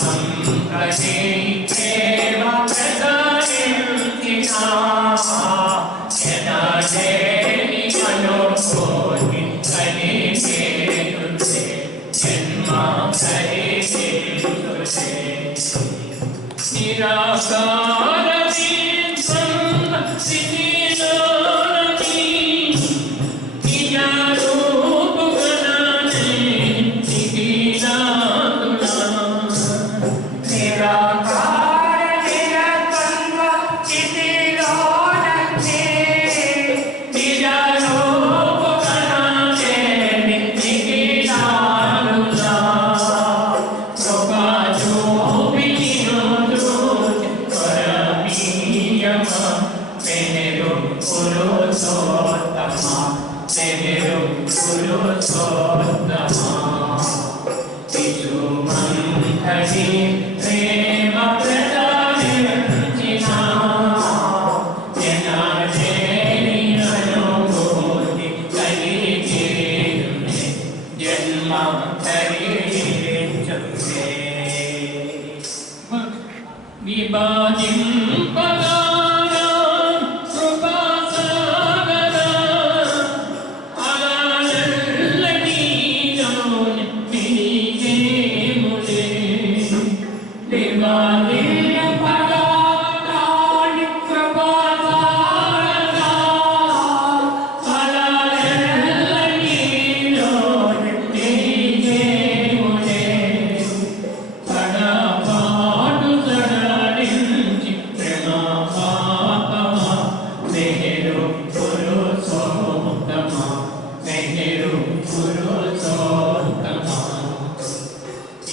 sankasi Mount Everest.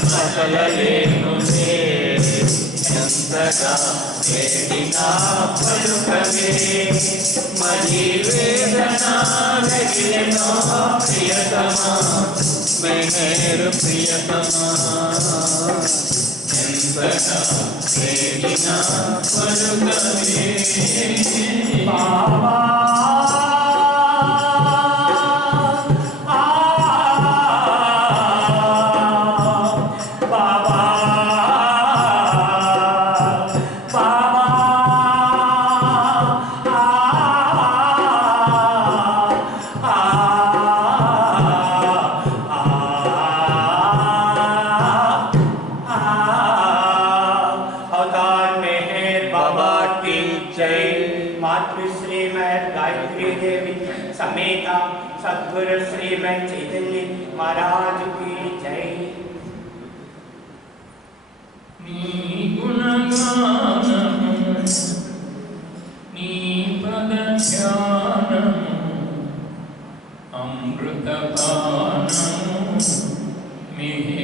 మసలలేనులే ఎంతగా వేడినా పలుకవే మరి వేదన రగిలెనో ప్రియతమా మెహరు ప్రియతమా ఎంతగా వేడినా పలుకవే समेता सद्गुर श्री मत चैतन्य महाराज की जय। अमृतपानम मेरी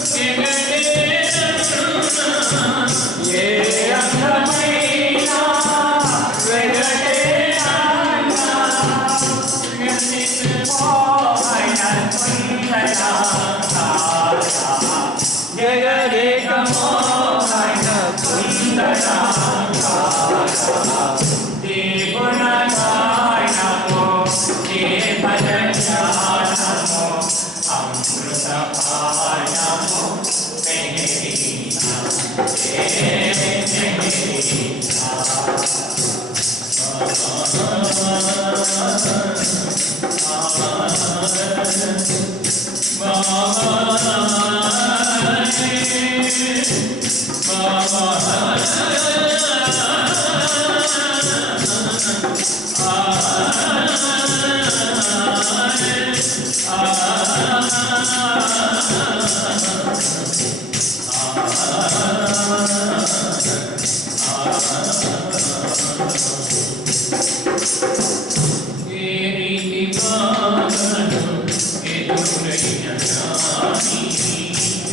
Mama, Mama,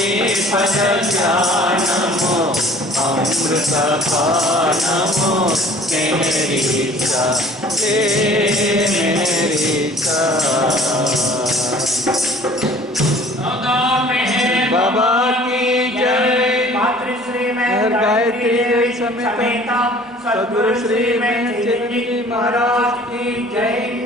से फसला नमो बाबा की जय। मातृश्री में गायत्री समेता सदगुरु श्री में महाराज की जय।